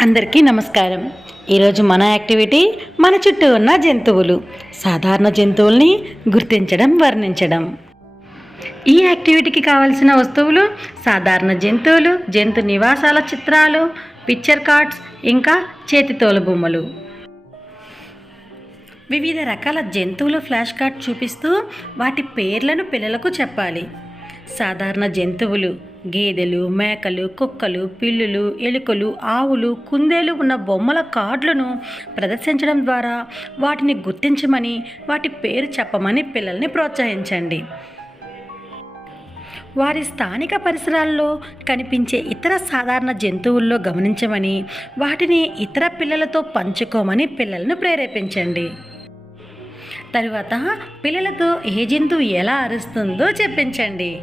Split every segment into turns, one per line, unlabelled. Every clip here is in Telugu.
అందరికీ నమస్కారం. ఈరోజు మన యాక్టివిటీ మన చుట్టూ ఉన్న జంతువులు. సాధారణ జంతువుల్ని గుర్తించడం వర్ణించడం. ఈ యాక్టివిటీకి కావలసిన వస్తువులు సాధారణ జంతువులు జంతు నివాసాల చిత్రాలు పిక్చర్ కార్డ్స్ ఇంకా చేతితోలు బొమ్మలు. వివిధ రకాల జంతువుల ఫ్లాష్ కార్డ్ చూపిస్తూ వాటి పేర్లను పిల్లలకు చెప్పాలి. సాధారణ జంతువులు గేదెలు మేకలు కుక్కలు పిల్లులు ఎలుకలు ఆవులు కుందేలు ఉన్న బొమ్మల కార్డులను ప్రదర్శించడం ద్వారా వాటిని గుర్తించమని వాటి పేరు చెప్పమని పిల్లల్ని ప్రోత్సహించండి. వారి స్థానిక పరిసరాల్లో కనిపించే ఇతర సాధారణ జంతువుల్లో గమనించమని వాటిని ఇతర పిల్లలతో పంచుకోమని పిల్లలను ప్రేరేపించండి. తరువాత పిల్లలతో ఏ జంతువు ఎలా అరుస్తుందో చెప్పించండి.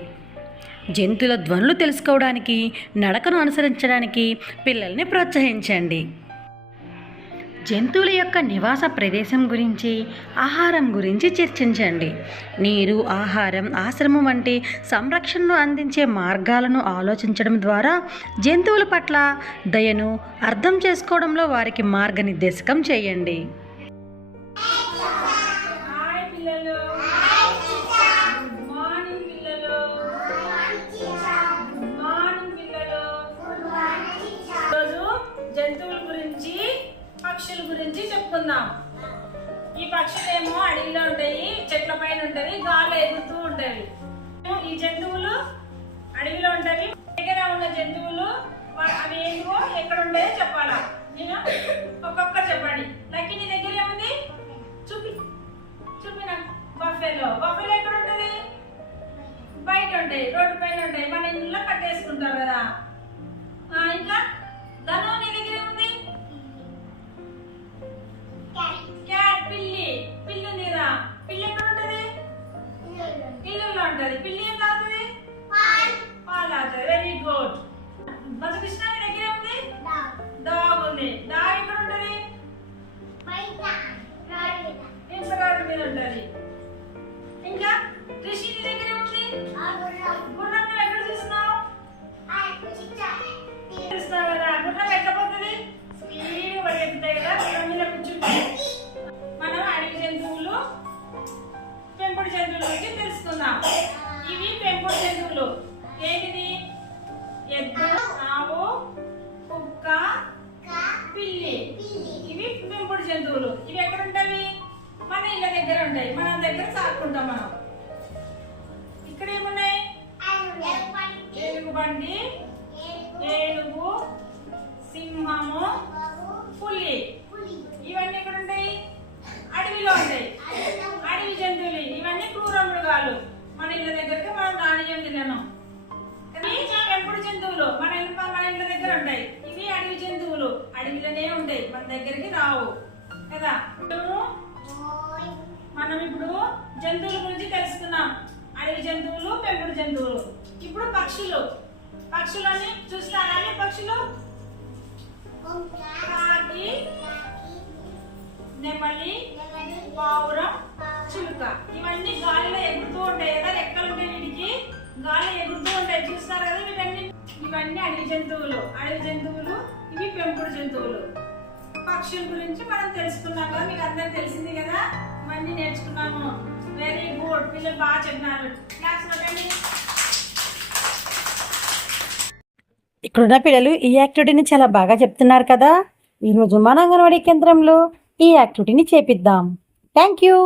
జంతువుల ధ్వనులు తెలుసుకోవడానికి నడకను అనుసరించడానికి పిల్లల్ని ప్రోత్సహించండి. జంతువుల యొక్క నివాస ప్రదేశం గురించి ఆహారం గురించి చర్చించండి. నీరు ఆహారం ఆశ్రమం వంటి సంరక్షణను అందించే మార్గాలను ఆలోచించడం ద్వారా జంతువుల పట్ల దయను అర్థం చేసుకోవడంలో వారికి మార్గనిర్దేశకం చేయండి.
చెప్పుకుందాం. ఈ పక్షులేమో అడవిలో ఉంటాయి చెట్ల పైన ఉంటాయి గాల్లో ఎగురుతూ ఉంటాయి ఈ జంతువులు అడవిలో ఉంటాయి దగ్గర ఉన్న జంతువులు అవి ఏంటివో ఎక్కడ ఉండేదో చెప్పాలా? నేను ఒక్కొక్క చెప్పండి. లక్కీ నీ దగ్గర ఏముంది? చూపి. చూపి నాకు. బఫెలో. బఫెలో ఎక్కడ ఉంటుంది? బయట ఉంటాయి రోడ్డు పైన ఉంటాయి మన ఇంట్లో కట్టేసుకుంటారు కదా. ఇంకా? 1년에 ఉంటాయి మన దగ్గర సాకుంటాం మనం. ఇక్కడ ఏమున్నాయి ఏనుగు బండి ఏలుగు సింహము పులి. ఇవన్నీ ఎక్కడ ఉంటాయి అడవిలో ఉంటాయి. అడవి జంతువులు. ఇవన్నీ క్రూర మృగాలు. మన ఇళ్ళ దగ్గరికి మనం దానియం తినను. పెంపుడు జంతువులు మన ఇంట్లో మన ఇళ్ళ దగ్గర ఉంటాయి. ఇవి అడవి జంతువులు. అడవిలోనే ఉంటాయి. మన దగ్గరికి రావు. కదా? ఇప్పుడు మనం ఇప్పుడు జంతువుల గురించి తెలుసుకున్నాం అడవి జంతువులు పెంపుడు జంతువులు. ఇప్పుడు పక్షులు. పక్షులని చూస్తారా మీ పక్షులు? కాకి నెమలి పావురం చిలుక. ఇవన్నీ గాలిలో ఎగురుతూ ఉంటాయి కదా రెక్కలు ఉంటాయి వీటికి. గాలి ఎగురుతూ ఉంటాయి. చూస్తారు కదా వీటన్ని? ఇవన్నీ అడవి జంతువులు. అడవి జంతువులు ఇవి పెంపుడు జంతువులు. పక్షుల గురించి మనం తెలుసుకున్నాం కదా మీకు అందరికి తెలిసింది కదా. ఇవన్నీ నేర్చుకున్నాము వెరీ గుడ్ పిల్లలు బాగా చెప్పినారు. క్లాస్ కొట్టండి
ఇక్కడున్న పిల్లలు ఈ యాక్టివిటీని చాలా బాగా చెప్తున్నారు కదా. ఈరోజు మన అంగన్వాడీ కేంద్రంలో ఈ యాక్టివిటీని చేపిద్దాం. Thank you